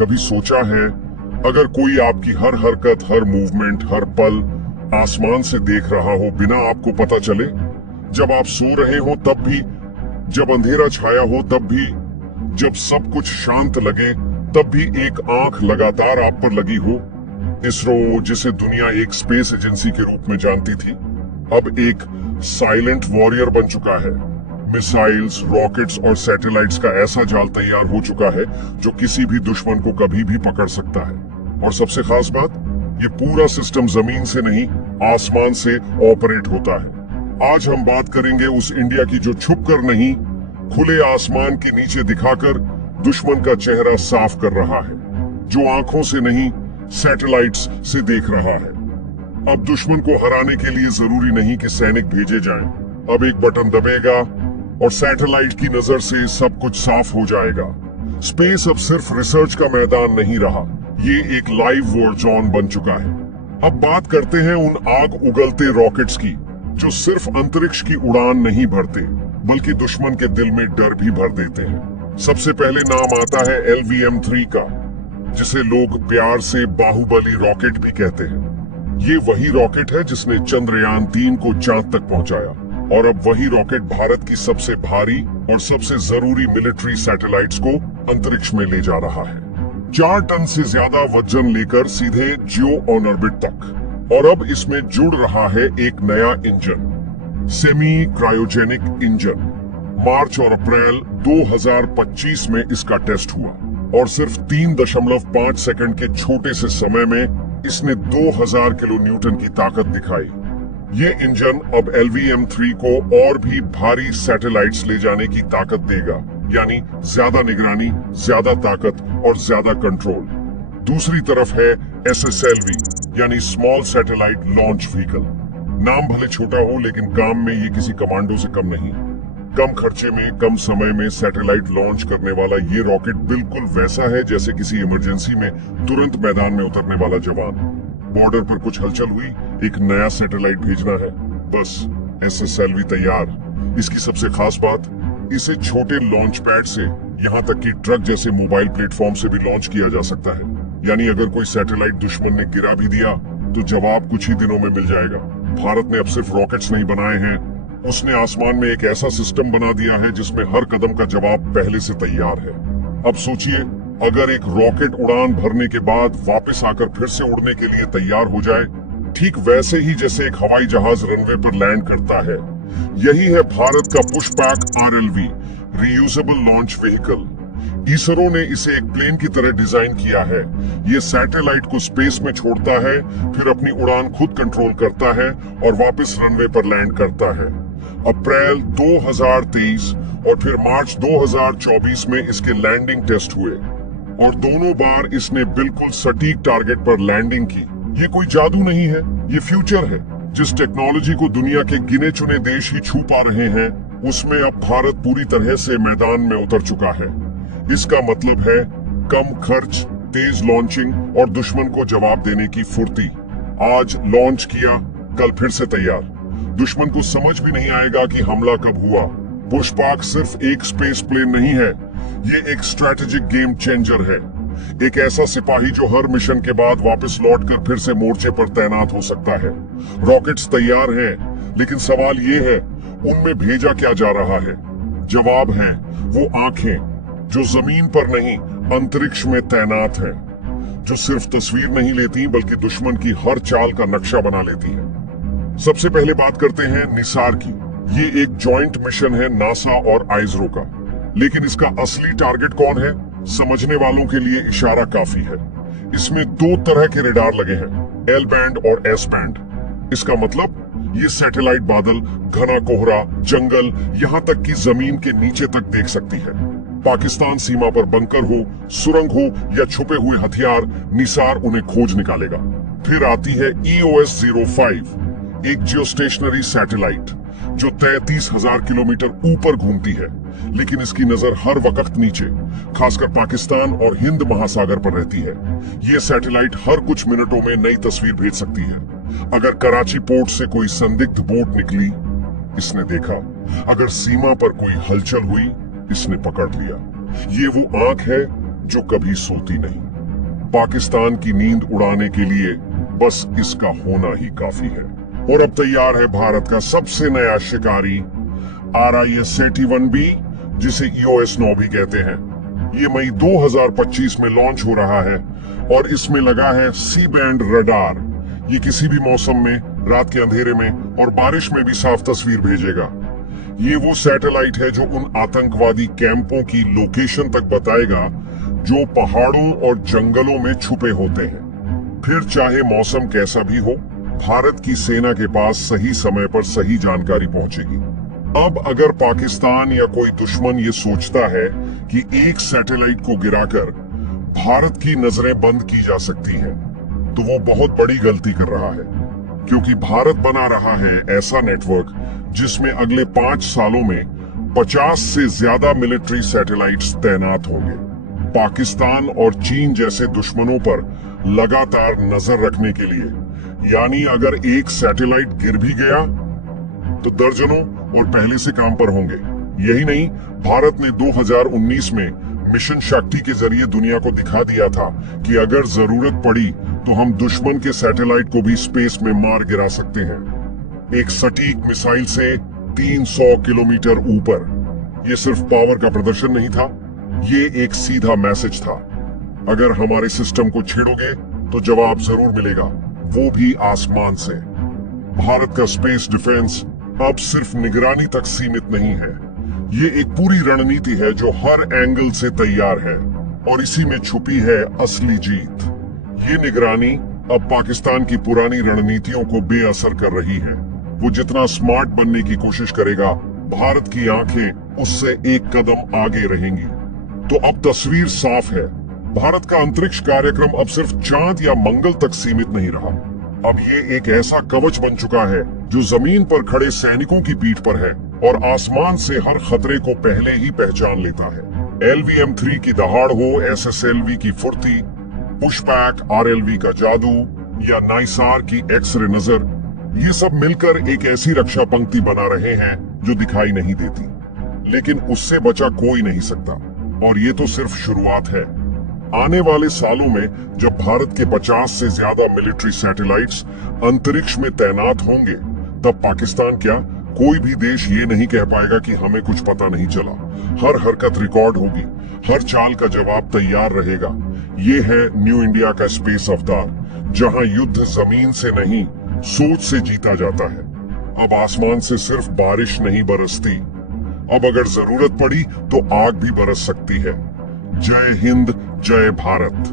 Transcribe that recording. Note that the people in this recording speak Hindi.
कभी सोचा है अगर कोई आपकी हर हरकत, हर मूवमेंट, हर पल आसमान से देख रहा हो बिना आपको पता चले? जब आप सो रहे हो तब भी, जब अंधेरा छाया हो तब भी, जब सब कुछ शांत लगे तब भी एक आंख लगातार आप पर लगी हो। इसरो, जिसे दुनिया एक स्पेस एजेंसी के रूप में जानती थी, अब एक साइलेंट वॉरियर बन चुका है। मिसाइल्स, रॉकेट्स और सैटेलाइट्स का ऐसा जाल तैयार हो चुका है जो किसी भी दुश्मन को कभी भी पकड़ सकता है। और सबसे खास बात, ये पूरा सिस्टम जमीन से नहीं, आसमान से ऑपरेट होता है। आज हम बात करेंगे उस इंडिया की जो छुप कर नहीं, खुले आसमान के नीचे दिखाकर दुश्मन का चेहरा साफ कर रहा है, जो आंखों से नहीं, सैटेलाइट्स से देख रहा है। अब दुश्मन को हराने के लिए जरूरी नहीं कि सैनिक भेजे जाएं। अब एक बटन दबेगा और सैटेलाइट की नजर से सब कुछ साफ हो जाएगा। स्पेस अब सिर्फ रिसर्च का मैदान नहीं रहा, ये एक लाइव वॉर जोन बन चुका है। अब बात करते हैं उन आग उगलते रॉकेट्स की जो सिर्फ अंतरिक्ष की उड़ान नहीं भरते, बल्कि दुश्मन के दिल में डर भी भर देते हैं। सबसे पहले नाम आता है LVM-3 का, जिसे लोग प्यार से बाहुबली रॉकेट भी कहते हैं। ये वही रॉकेट है जिसने चंद्रयान-3 को चांद तक पहुंचाया, और अब वही रॉकेट भारत की सबसे भारी और सबसे जरूरी मिलिट्री सैटेलाइट्स को अंतरिक्ष में ले जा रहा है। 4 टन से ज्यादा वजन लेकर सीधे जियो ऑन ऑर्बिट तक। और अब इसमें जुड़ रहा है एक नया इंजन, सेमी क्रायोजेनिक इंजन। मार्च और अप्रैल 2025 में इसका टेस्ट हुआ और सिर्फ 3.5 सेकंड के छोटे से समय में इसने 2000 किलो न्यूटन की ताकत दिखाई। ये इंजन अब LVM-3 को और भी भारी सैटेलाइट्स ले जाने की ताकत देगा, यानी ज्यादा निगरानी, ज्यादा ताकत और ज्यादा कंट्रोल। दूसरी तरफ है SSLV, यानी स्मॉल सैटेलाइट लॉन्च व्हीकल। नाम भले छोटा हो, लेकिन काम में ये किसी कमांडो से कम नहीं। कम खर्चे में, कम समय में सैटेलाइट लॉन्च करने वाला ये रॉकेट बिल्कुल वैसा है जैसे किसी इमरजेंसी में तुरंत मैदान में उतरने वाला जवान। बॉर्डर पर कुछ हलचल हुई, एक नया सैटेलाइट भेजना है, बस SSLV तैयार। इसकी सबसे खास बात, इसे छोटे लॉन्च पैड से यहाँ तक कि ट्रक जैसे मोबाइल प्लेटफॉर्म से भी लॉन्च किया जा सकता है। यानी अगर कोई सैटेलाइट दुश्मन ने गिरा भी दिया तो जवाब कुछ ही दिनों में मिल जाएगा। भारत ने अब सिर्फ रॉकेट्स नहीं बनाए हैं, उसने आसमान में एक ऐसा सिस्टम बना दिया है जिसमें हर कदम का जवाब पहले से तैयार है। अब सोचिए, अगर एक रॉकेट उड़ान भरने के बाद वापस आकर फिर से उड़ने के लिए तैयार हो जाए, ठीक वैसे ही जैसे एक हवाई जहाज रनवे पर लैंड करता है। यही है भारत का pushback RLV, reusable launch vehicle. ISRO ने इसे एक प्लेन की तरह डिजाइन किया है। ये सैटेलाइट को स्पेस में छोड़ता है, फिर अपनी उड़ान खुद कंट्रोल करता है और वापस रनवे पर लैंड करता है। अप्रैल 2023 और फिर मार्च 2024 में इसके लैंडिंग टेस्ट हुए और दोनों बार इसने बिल्कुल सटीक टारगेट पर लैंडिंग की। ये कोई जादू नहीं है, ये फ्यूचर है। जिस टेक्नोलॉजी को दुनिया के गिने चुने देश ही छू पा रहे हैं, उसमें अब भारत पूरी तरह से मैदान में उतर चुका है। इसका मतलब है कम खर्च, तेज लॉन्चिंग और दुश्मन को जवाब देने की फुर्ती। आज लॉन्च किया, कल फिर से तैयार। दुश्मन को समझ भी नहीं आएगा कि हमला कब हुआ। पुष्पक सिर्फ एक स्पेस प्लेन नहीं है, ये एक स्ट्रेटेजिक गेम चेंजर है। एक ऐसा सिपाही जो हर मिशन के बाद वापस लौटकर फिर से मोर्चे पर तैनात हो सकता है। रॉकेट्स तैयार हैं, लेकिन सवाल ये है, उनमें भेजा क्या जा रहा है? जवाब है वो आंखें जो जमीन पर नहीं, अंतरिक्ष में तैनात हैं, जो सिर्फ तस्वीर नहीं लेती बल्कि दुश्मन की हर चाल का नक्शा बना लेती है। सबसे पहले बात करते हैं निसार की। ये एक जॉइंट मिशन है नासा और आइसरो का, लेकिन इसका असली टारगेट कौन है, समझने वालों के लिए इशारा काफी है। इसमें 2 तरह के रडार लगे हैं, L बैंड और S बैंड। इसका मतलब ये सैटेलाइट बादल, घना कोहरा, जंगल, यहाँ तक कि जमीन के नीचे तक देख सकती है। पाकिस्तान सीमा पर बंकर हो, सुरंग हो या छुपे हुए हथियार, निसार उन्हें खोज निकालेगा। फिर आती है EOS-05, एक जियोस्टेशनरी सैटेलाइट जो 33,000 किलोमीटर ऊपर घूमती है, लेकिन इसकी नजर हर वक्त नीचे, खासकर पाकिस्तान और हिंद महासागर पर रहती है। ये सैटेलाइट हर कुछ मिनटों में नई तस्वीर भेज सकती है। अगर कराची पोर्ट से कोई संदिग्ध बोट निकली, इसने देखा। अगर सीमा पर कोई हलचल हुई, इसने पकड़ लिया। ये वो आंख है जो कभी सोती नहीं। पाकिस्तान की नींद उड़ाने के लिए बस इसका होना ही काफी है। और अब तैयार है भारत का सबसे नया शिकारी RIS-81B, जिसे EOS 9 भी कहते हैं। ये मई 2025 में लॉन्च हो रहा है और इसमें लगा है सी बैंड रडार। ये किसी भी मौसम में, रात के अंधेरे में और बारिश में भी साफ तस्वीर भेजेगा। ये वो सैटेलाइट है जो उन आतंकवादी कैंपों की लोकेशन तक बताएगा जो पहाड़ों और जंगलों में छुपे होते हैं। फिर चाहे मौसम कैसा भी हो, भारत की सेना के पास सही समय पर सही जानकारी पहुंचेगी। अब अगर पाकिस्तान या कोई दुश्मन ये सोचता है कि एक सैटेलाइट को गिराकर भारत की नजरें बंद की जा सकती हैं, तो वो बहुत बड़ी गलती कर रहा है, क्योंकि भारत बना रहा है ऐसा नेटवर्क जिसमें अगले 5 सालों में 50 से ज्यादा मिलिट्री सैटेलाइट्स तैनात होंगे। पाकिस्तान और चीन जैसे दुश्मनों पर लगातार नजर रखने के लिए, यानी अगर एक सैटेलाइट गिर भी गया तो दर्जनों और पहले से काम पर होंगे। यही नहीं, भारत ने 2019 में मिशन शक्ति के जरिए दुनिया को दिखा दिया था कि अगर जरूरत पड़ी तो हम दुश्मन के सैटेलाइट को भी स्पेस में मार गिरा सकते हैं, एक सटीक मिसाइल से 300 किलोमीटर ऊपर। ये सिर्फ पावर का प्रदर्शन नहीं था, ये एक सीधा मैसेज था। अगर हमारे सिस्टम को छेड़ोगे तो जवाब जरूर मिलेगा, वो भी आसमान से। भारत का स्पेस डिफेंस अब सिर्फ निगरानी तक सीमित नहीं है, ये एक पूरी रणनीति है जो हर एंगल से तैयार है, और इसी में छुपी है असली जीत। ये निगरानी अब पाकिस्तान की पुरानी रणनीतियों को बेअसर कर रही है। वो जितना स्मार्ट बनने की कोशिश करेगा, भारत की आंखें उससे एक कदम आगे रहेंगी। तो अब तस्वीर साफ है, भारत का अंतरिक्ष कार्यक्रम अब सिर्फ चांद या मंगल तक सीमित नहीं रहा। अब ये एक ऐसा कवच बन चुका है जो जमीन पर खड़े सैनिकों की पीठ पर है और आसमान से हर खतरे को पहले ही पहचान लेता है। LVM-3 की दहाड़ हो, SSLV की फुर्ती, पुशबैक RLV का जादू या नाइसार की एक्सरे नजर, ये सब मिलकर एक ऐसी रक्षा पंक्ति बना रहे हैं जो दिखाई नहीं देती, लेकिन उससे बचा कोई नहीं सकता। और ये तो सिर्फ शुरुआत है। आने वाले सालों में जब भारत के 50 से ज्यादा मिलिट्री सैटेलाइट्स अंतरिक्ष में तैनात होंगे, तब पाकिस्तान क्या, कोई भी देश ये नहीं कह पाएगा कि हमें कुछ पता नहीं चला। हर हरकत रिकॉर्ड होगी, हर चाल का जवाब तैयार रहेगा। ये है न्यू इंडिया का स्पेस अवतार, जहां युद्ध जमीन से नहीं, सोच से जीता जाता है। अब आसमान से सिर्फ बारिश नहीं बरसती, अब अगर जरूरत पड़ी तो आग भी बरस सकती है। जय हिंद, जय भारत।